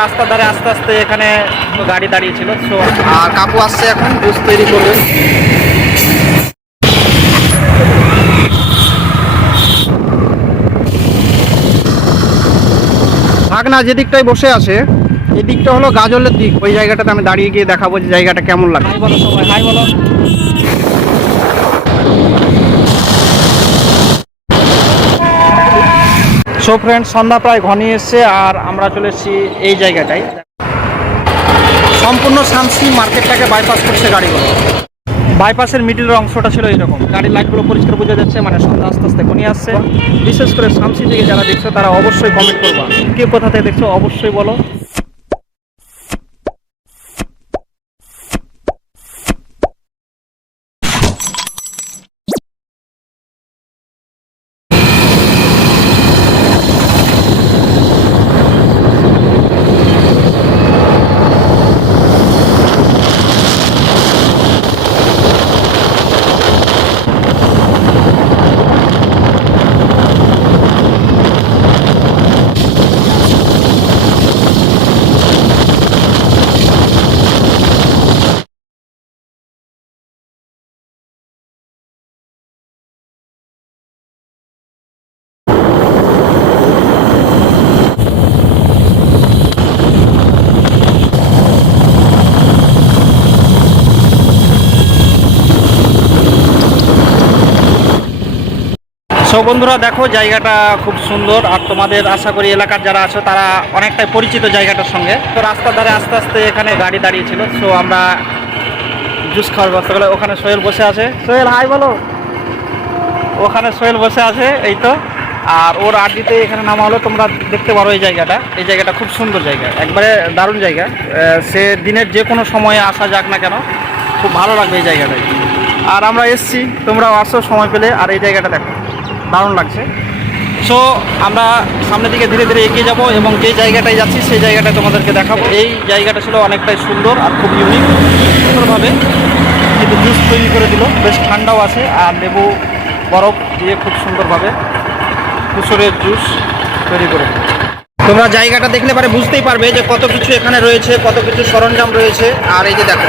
রাস্তার ধারে আস্তে আস্তে এখানে গাড়ি দাঁড়িয়েছিল সো আর কাকু আসছে এখন জুস তৈরি করবে। ভাগনা যে দিকটায় বসে আছে এই দিকটা হলো গাজলের দিক। ওই জায়গাটাতে আমি দাঁড়িয়ে গিয়ে দেখাবো যে জায়গাটা কেমন লাগে হাই বলো সবাই হাই বলো। সো ফ্রেন্ড, সন্ধ্যা প্রায় ঘনিয়ে এসছে আর আমরা চলে এসেছি এই জায়গাটায়। সম্পূর্ণ শামসি মার্কেটটাকে বাইপাস করছে গাড়িগুলো। বাইপাসের মিডিলের অংশটা ছিল এইরকম গাড়ির লাইটগুলো পরিষ্কার বোঝা যাচ্ছে মানে সন্ধ্যা আস্তে আস্তে ঘনিয়ে আসছে। বিশেষ করে শামসি থেকে যারা দেখছ, তারা অবশ্যই কমেন্ট করবা। কে কোথা থেকে দেখছ, অবশ্যই বলো। সো বন্ধুরা, দেখো জায়গাটা খুব সুন্দর। আর তোমাদের আশা করি এলাকার যারা আছো, তারা অনেকটাই পরিচিত জায়গাটার সঙ্গে। তো রাস্তার ধারে আস্তে আস্তে এখানে গাড়ি দাঁড়িয়েছিল। সো আমরা জুস খাওয়ার ব্যবস্থা ওখানে সোহেল বসে আছে। সোহেল, হাই বলো। ওখানে সোহেল বসে আছে, এই তো। আর ওর আড্ডিতে এখানে নামা হলো। তোমরা দেখতে পারো এই জায়গাটা। এই জায়গাটা খুব সুন্দর জায়গা। একবারে দারুণ জায়গা। সে দিনের যে কোনো সময়ে আসা যাক না কেন, খুব ভালো লাগবে এই জায়গাটায়। আর আমরা এসছি। তোমরাও আসো সময় পেলে। আর এই জায়গাটা দেখো। দারুণ লাগছে। সো আমরা সামনের দিকে ধীরে ধীরে এগিয়ে যাব এবং যে জায়গাটায় যাচ্ছি, সেই জায়গাটায় তোমাদেরকে দেখাবো। এই জায়গাটা ছিল অনেকটাই সুন্দর আর খুব ইউনিক সুন্দরভাবে কিন্তু জুস তৈরি করে দিল। বেশ ঠান্ডাও আছে আর লেবু, বরফ দিয়ে খুব সুন্দরভাবে কুসুরের জুস তৈরি করে দিল। তোমরা জায়গাটা দেখলে পারে বুঝতেই পারবে যে কত কিছু এখানে রয়েছে, কত কিছু সরঞ্জাম রয়েছে। আর এই যে দেখো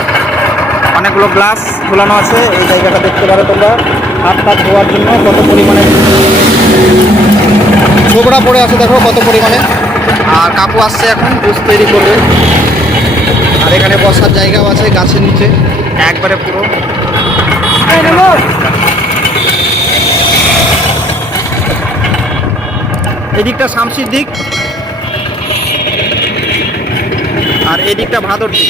অনেকগুলো গ্লাস ঝুলানো আছে। এই জায়গাটা দেখতে পারো তোমরা। হাত হাত ধোয়ার জন্য কত পরিমাণে ছোকরা পড়ে আছে, দেখো কত পরিমাণে। আর কাকু আসছে এখন জুস তৈরি করবে। আর এখানে বসার জায়গাও আছে গাছের নিচে। একবারে পুরো। এদিকটা শামসির দিক। আর এদিকটা ভাদর দিক।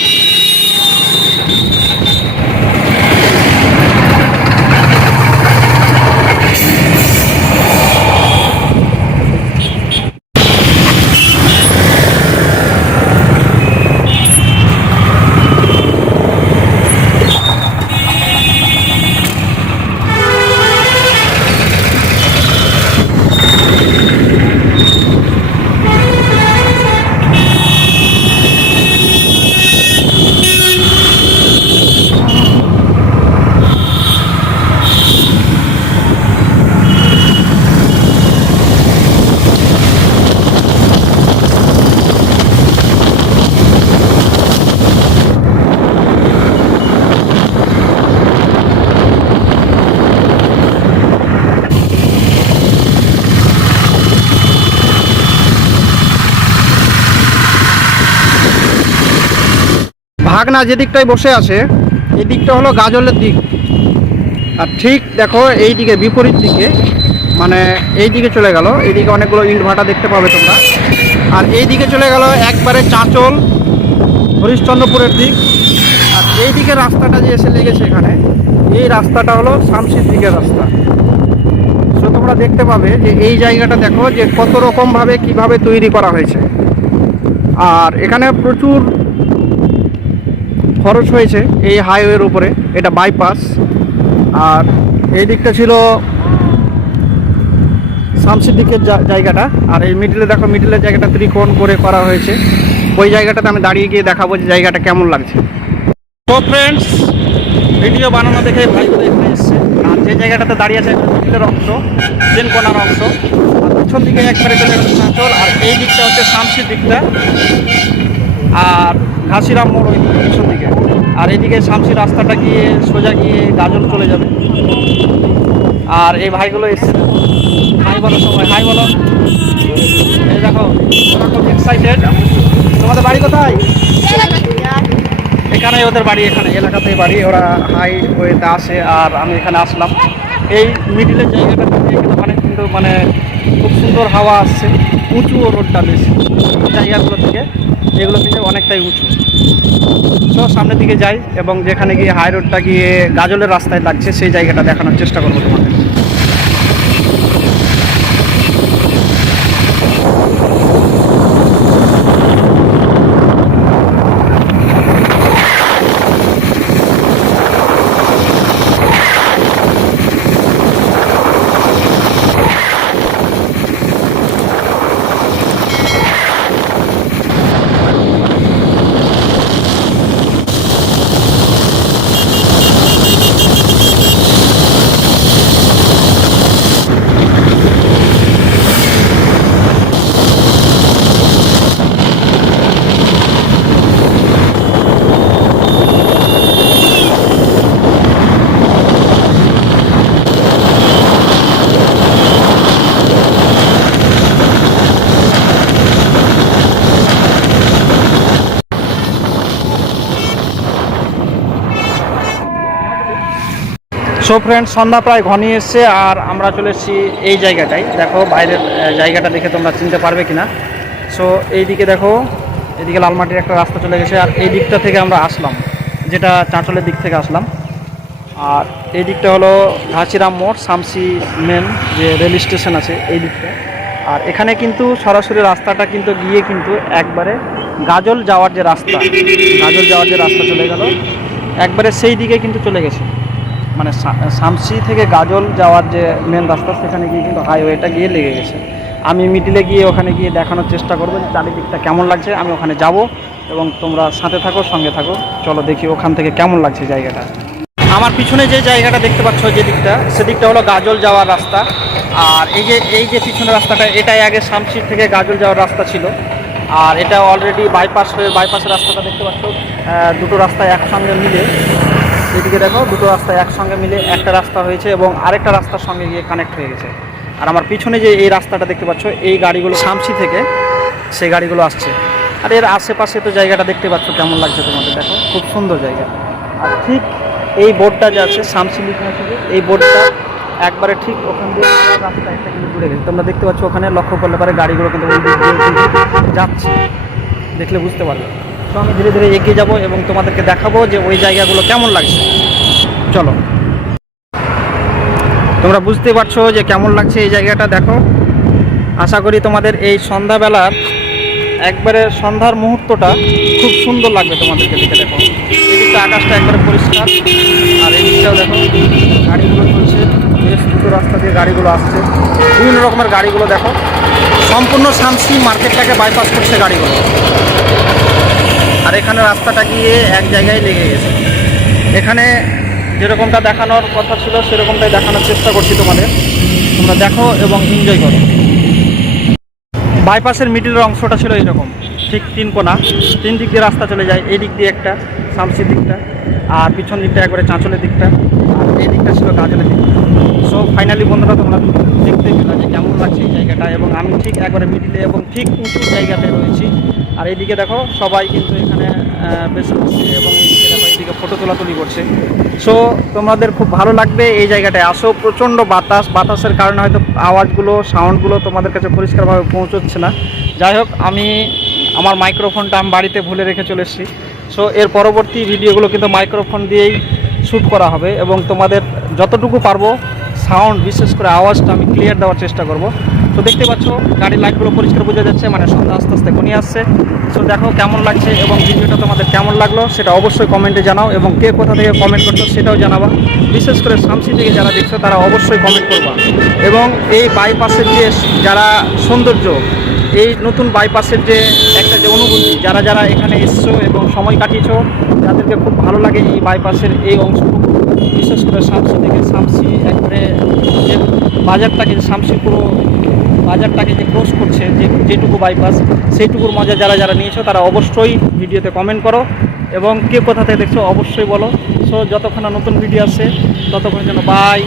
ভাগনা যে দিকটায় বসে আছে, এই দিকটা হলো গাজলের দিক। আর ঠিক দেখো এই দিকে বিপরীত দিকে মানে এই দিকে চলে গেল, এইদিকে অনেকগুলো ইট ভাটা দেখতে পাবে তোমরা। আর এই দিকে চলে গেল একবারে চাঁচল, হরিশ্চন্দ্রপুরের দিক। আর এই দিকে রাস্তাটা যে এসে লেগেছে এখানে, এই রাস্তাটা হলো শামসির দিকের রাস্তা। সো তোমরা দেখতে পাবে যে এই জায়গাটা দেখো যে কত রকমভাবে কীভাবে তৈরি করা হয়েছে। আর এখানে প্রচুর খরচ হয়েছে এই হাইওয়ের উপরে, এটা বাইপাস আর এই দিকটা ছিল শামসির দিকের জায়গাটা। আর এই মিডিলে দেখো মিডিলের জায়গাটা ত্রিকোণ করে করা হয়েছে। ওই জায়গাটাতে আমি দাঁড়িয়ে গিয়ে দেখাবো যে জায়গাটা কেমন লাগছে। তো ফ্রেন্ডস ভিডিও বানানো দেখে ভাই এখানে এসছে। আর যে জায়গাটাতে দাঁড়িয়ে আছে মিডিলের অংশ কোনার অংশ। আর পিছন দিকে একবারে চলে গেছে আর এই দিকটা হচ্ছে শামসির দিকটা। আর ঘাসিরাম মোড় ওই পিছন দিকে। আর এদিকে শামসি রাস্তাটা গিয়ে সোজা গিয়ে গাজল চলে যাবে। আর এই ভাইগুলো এসছে। হাই বলো সবাই হাই বলো। এই দেখো, ওরা খুব এক্সাইটেড তোমাদের বাড়ি কোথায়? এখানে ওদের বাড়ি, এখানে এলাকাতেই বাড়ি। ওরা হাই ওয়েতে আসে আর আমি এখানে আসলাম। এই মিডিলের জায়গাটা এখানে কিন্তু মানে খুব সুন্দর হাওয়া আসছে। উঁচু রোডটা বেশি। জায়গাগুলো থেকে এগুলো থেকে অনেকটাই উঁচু। তো সামনের দিকে যাই এবং যেখানে গিয়ে হাই রোডটা গিয়ে গাজলের রাস্তায় লাগছে, সেই জায়গাটা দেখানোর চেষ্টা করব তোমাদের। সো ফ্রেন্ড সন্ধ্যা প্রায় ঘনিয়ে এসছে আর আমরা চলে এসেছি এই জায়গাটায়। দেখো, বাইরের জায়গাটা দেখে তোমরা চিনতে পারবে কিনা। সো এইদিকে দেখো, এদিকে লালমাটির একটা রাস্তা চলে গেছে আর এই দিকটা থেকে আমরা আসলাম, যেটা চাঁচলের দিক থেকে আসলাম। আর এই দিকটা হলো ঘাসিরাম মোড় শামসি মেন যে রেল স্টেশন আছে এই দিকটা। আর এখানে কিন্তু সরাসরি রাস্তাটা কিন্তু গিয়ে কিন্তু একবারে গাজল যাওয়ার যে রাস্তা, গাজল যাওয়ার যে রাস্তা চলে গেল, একবারে সেই দিকে কিন্তু চলে গেছে। মানে সা- শামসি থেকে গাজল যাওয়ার যে মেন রাস্তা, সেখানে গিয়ে কিন্তু হাইওয়েটা গিয়ে লেগে গেছে। আমি মিডিলে গিয়ে ওখানে গিয়ে দেখানোর চেষ্টা করব যে চারিদিকটা কেমন লাগছে। আমি ওখানে যাব এবং তোমরা সাথে থাকো, সঙ্গে থাকো। চলো দেখি ওখান থেকে কেমন লাগছে জায়গাটা। আমার পিছনে যে জায়গাটা দেখতে পাচ্ছ যে দিকটা সেদিকটা হলো গাজল যাওয়ার রাস্তা। আর এই যে এই যে পিছনের রাস্তাটা, এটাই আগে শামসির থেকে গাজল যাওয়ার রাস্তা ছিল। আর এটা অলরেডি বাইপাস হয়ে বাইপাসের রাস্তাটা দেখতে পাচ্ছ। দুটো রাস্তা একসঙ্গে মিলে। এদিকে দেখো, দুটো রাস্তা একসঙ্গে মিলে একটা রাস্তা হয়েছে এবং আরেকটা রাস্তার সঙ্গে গিয়ে কানেক্ট হয়ে গেছে। আর আমার পিছনে যে এই রাস্তাটা দেখতে পাচ্ছ, এই গাড়িগুলো শামসি থেকে সেই গাড়িগুলো আসছে। আর এর আশেপাশে তো জায়গাটা দেখতে পাচ্ছ, কেমন লাগছে তোমাদের? দেখো, খুব সুন্দর জায়গা। আর ঠিক এই বোর্ডটা যে আছে, শামসি লিখা থেকে এই বোর্ডটা একবারে ঠিক ওখান দিয়ে রাস্তা একটা কিন্তু জুড়ে গেছে। তোমরা দেখতে পাচ্ছ ওখানে লক্ষ্য করলে পারে গাড়িগুলো কিন্তু যাচ্ছে। দেখলে বুঝতে পারবে। তো আমি ধীরে ধীরে এগিয়ে যাব এবং তোমাদেরকে দেখাবো যে ওই জায়গাগুলো কেমন লাগছে। চলো। তোমরা বুঝতে পারছ যে কেমন লাগছে এই জায়গাটা, দেখো। আশা করি তোমাদের এই সন্ধ্যাবেলার একবারে সন্ধ্যার মুহূর্তটা খুব সুন্দর লাগবে তোমাদেরকে দেখে, দেখো। এদিকটা আকাশটা একবারে পরিষ্কার, আর এদিকটাও দেখো, গাড়িগুলো চলছে। বেশ দুটো রাস্তা দিয়ে গাড়িগুলো আসছে। বিভিন্ন রকমের গাড়িগুলো দেখো। সম্পূর্ণ শামসি মার্কেটটাকে বাইপাস করছে গাড়িগুলো। আর এখানে রাস্তাটা গিয়ে এক জায়গায় লেগে গেছে। এখানে যেরকমটা দেখানোর কথা ছিল, সেরকমটাই দেখানোর চেষ্টা করছি তোমাদের। তোমরা দেখো এবং এনজয় করো। বাইপাসের মিডিলের অংশটা ছিল এরকম ঠিক তিন কোনা। তিন দিক দিয়ে রাস্তা চলে যায়। এই দিক দিয়ে একটা শামসির দিকটা, আর পিছন দিকটা একবারে চাঁচলের দিকটা, আর এই দিকটা ছিল গাজলের দিকটা। সো ফাইনালি বন্ধুরা, তোমরা দেখতে পেল যে কেমন লাগছে এই জায়গাটা, এবং আমি ঠিক একবারে মিডিলে এবং ঠিক উঁচু জায়গাতে রয়েছি। আর এইদিকে দেখো, সবাই কিন্তু এখানে বেশ এবং এইদিকে দেখো ফটো তোলাতুলি করছে। সো তোমাদের খুব ভালো লাগবে এই জায়গাটায়। আসো, প্রচণ্ড বাতাস। বাতাসের কারণে হয়তো আওয়াজগুলো সাউন্ডগুলো তোমাদের কাছে পরিষ্কারভাবে পৌঁছচ্ছে না। যাই হোক, আমি আমার মাইক্রোফোনটা আমি বাড়িতে ভুলে রেখে চলে এসেছি। সো এর পরবর্তী ভিডিওগুলো কিন্তু মাইক্রোফোন দিয়েই শ্যুট করা হবে এবং তোমাদের যতটুকু পারব সাউন্ড, বিশেষ করে আওয়াজটা আমি ক্লিয়ার দেওয়ার চেষ্টা করব। তো দেখতে পাচ্ছ, গাড়ির লাইটগুলো পরিষ্কার বোঝা যাচ্ছে মানে সন্ধ্যা আস্তে আস্তে ঘনিয়ে আসছে। সো দেখো কেমন লাগছে এবং ভিডিওটা তোমাদের কেমন লাগল সেটা অবশ্যই কমেন্টে জানাও এবং কে কোথা থেকে কমেন্ট করছ সেটাও জানাবা। বিশেষ করে শামসি থেকে যারা দেখছ, তারা অবশ্যই কমেন্ট করবা। এবং এই বাইপাসের যে যারা সৌন্দর্য, এই নতুন বাইপাসের যে একটা যে অনুভূতি, যারা যারা এখানে এসছো এবং সময় কাটিয়েছো যাদেরকে খুব ভালো লাগে এই বাইপাসের এই অংশটুকু। বিশেষ করে শামসি থেকে শামসি একবারে যে বাজারটাকে শামসি পুরো বাজারটাকে যে ক্রস করছে, যে যেটুকু বাইপাস সেইটুকুর মজা যারা যারা নিয়েছো, তারা অবশ্যই ভিডিওতে কমেন্ট করো এবং কে কোথা থেকে দেখছ অবশ্যই বলো। সো যতক্ষণ নতুন ভিডিও আসে ততক্ষণ যেন বাই